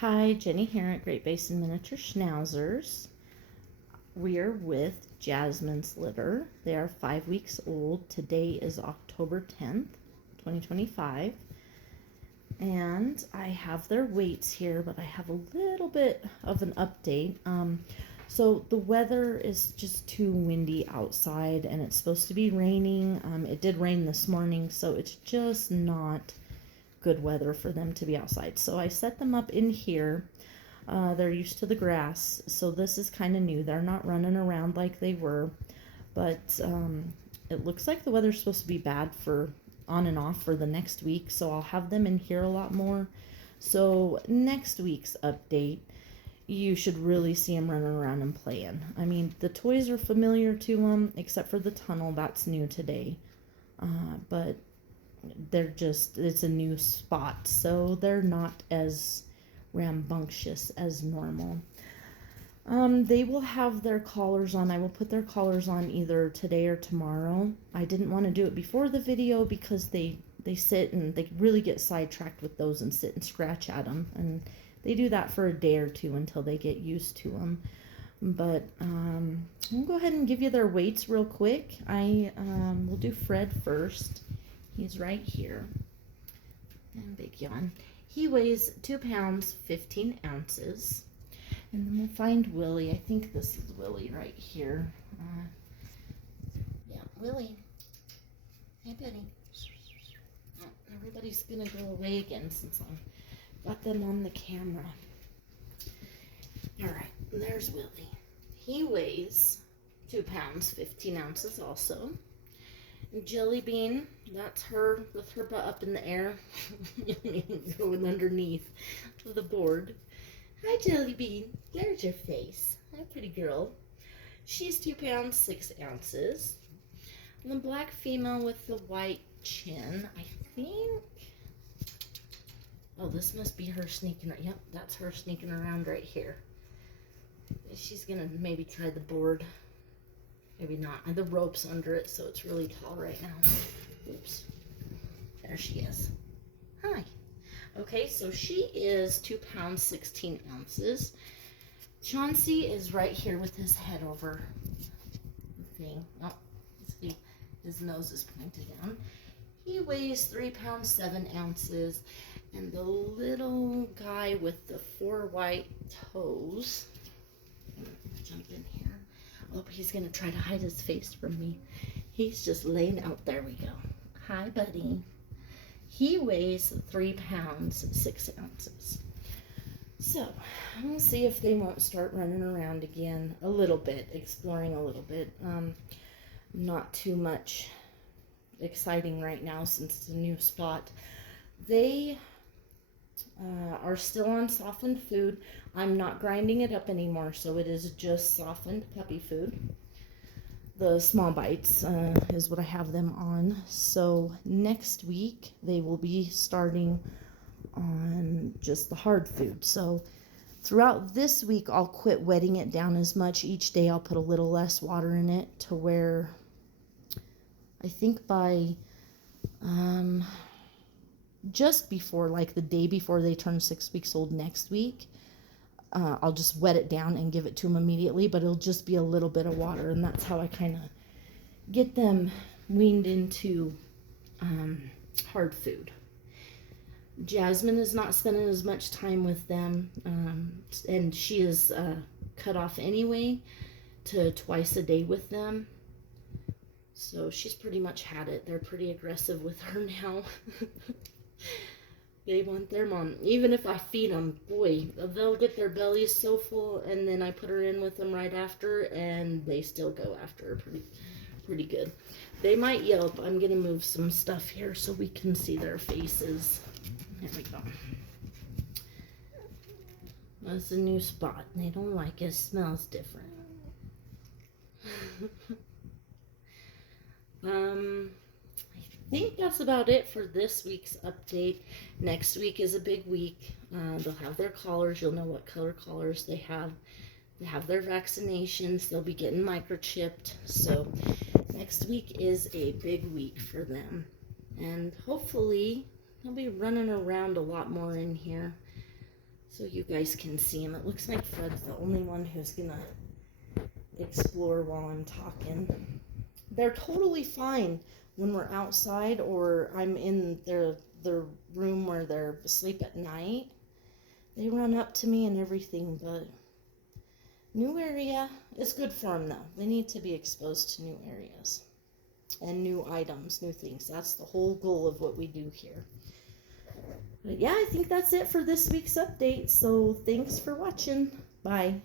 Hi, Jenny here at Great Basin Miniature Schnauzers. We are with Jasmine's litter. They are 5 weeks old. Today is October 10th, 2025. And I have their weights here, but I have a little bit of an update. So the weather is just too windy outside and it's supposed to be raining. It did rain this morning, so it's just not good weather for them to be outside. So I set them up in here. They're used to the grass, so this is kind of new. They're not running around like they were, but it looks like the weather's supposed to be bad for on and off for the next week, so I'll have them in here a lot more. So next week's update, you should really see them running around and playing. I mean, the toys are familiar to them, except for the tunnel. That's new today. But it's a new spot, so they're not as rambunctious as normal. They will have their collars on. I will put their collars on either today or tomorrow. I didn't want to do it before the video because they sit and they really get sidetracked with those and sit and scratch at them, and they do that for a day or two until they get used to them. But I'll go ahead and give you their weights real quick. I will do Fred first. He's right here. And Big Yawn. He weighs 2 pounds, 15 ounces. And then we'll find Willie. I think this is Willie right here. Yeah, Willie. Hey, buddy. Oh, everybody's going to go away again since I got them on the camera. All right, there's Willie. He weighs 2 pounds, 15 ounces also. Jelly Bean, that's her with her butt up in the air, going underneath the board. Hi, Jelly Bean. There's your face. Hi, pretty girl. She's 2 pounds, 6 ounces. And the black female with the white chin, I think. Oh, this must be her sneaking. Yep, that's her sneaking around right here. She's gonna maybe try the board. Maybe not. And the rope's under it, so it's really tall right now. Oops. There she is. Hi. Okay, so she is 2 pounds, 16 ounces. Chauncey is right here with his head over the thing. Oh, see, his nose is pointed down. He weighs 3 pounds, 7 ounces. And the little guy with the 4 white toes. Jump in here. Oh, he's going to try to hide his face from me. He's just laying out. There we go. Hi, buddy. He weighs 3 pounds, 6 ounces. So, we'll see if they won't start running around again a little bit, exploring a little bit. Not too much exciting right now since it's a new spot. They are still on softened food. I'm not grinding it up anymore, so it is just softened puppy food. The small bites is what I have them on. So next week they will be starting on just the hard food. So throughout this week I'll quit wetting it down as much. Each day I'll put a little less water in it to where I think by just before, like the day before they turn 6 weeks old next week, I'll just wet it down and give it to them immediately, but it'll just be a little bit of water, and that's how I kind of get them weaned into hard food. Jasmine is not spending as much time with them, and she is cut off anyway to twice a day with them. So she's pretty much had it. They're pretty aggressive with her now. They want their mom. Even if I feed them, boy, they'll get their bellies so full, and then I put her in with them right after, and they still go after her pretty good. They might yelp. I'm going to move some stuff here so we can see their faces. There we go. That's a new spot. They don't like it. It smells different. I think that's about it for this week's update. Next week is a big week. They'll have their collars. You'll know what color collars they have. They have their vaccinations. They'll be getting microchipped. So next week is a big week for them. And hopefully they'll be running around a lot more in here. so you guys can see him. It looks like Fred's the only one who's gonna explore while I'm talking. They're totally fine when we're outside or I'm in the room where they're asleep at night. They run up to me and everything, but new area is good for them though. They need to be exposed to new areas and new items, new things. That's the whole goal of what we do here. But yeah, I think that's it for this week's update. So thanks for watching. Bye.